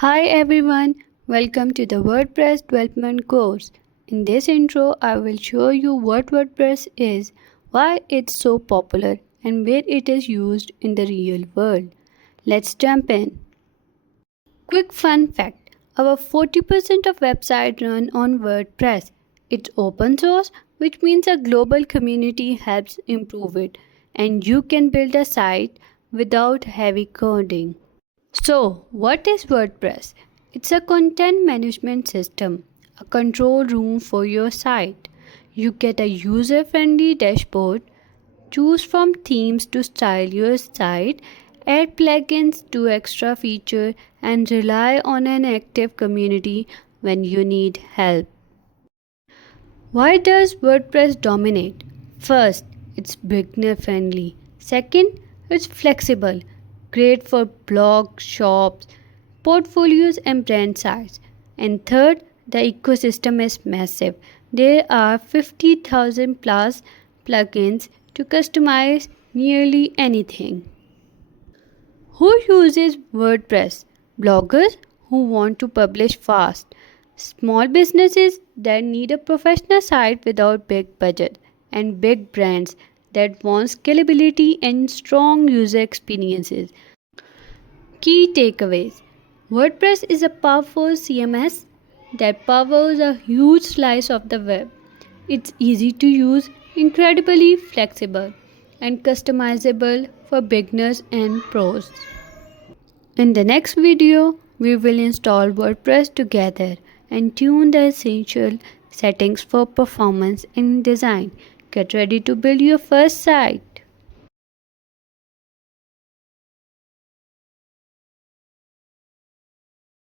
Hi everyone, welcome to the WordPress development course. In this intro, I will show you what WordPress is, why it's so popular, and where it is used in the real world. Let's jump in. Quick fun fact, our 40% of websites run on WordPress. It's open source, which means a global community helps improve it, and you can build a site without heavy coding. So, what is WordPress? It's a content management system, a control room for your site. You get a user friendly dashboard, choose from themes to style your site, add plugins to extra feature, and rely on an active community when you need help. Why does WordPress dominate? First, it's beginner friendly. Second, it's flexible, great for blogs, shops, portfolios, and brand sites. And third, the ecosystem is massive. There are 50,000 plus plugins to customize nearly anything. Who uses WordPress? Bloggers who want to publish fast, small businesses that need a professional site without big budget, and big brands that want scalability and strong user experiences. Key takeaways: WordPress is a powerful CMS that powers a huge slice of the web. It's easy to use, incredibly flexible, and customizable for beginners and pros. In the next video, we will install WordPress together and tune the essential settings for performance and design. Get ready to build your first site.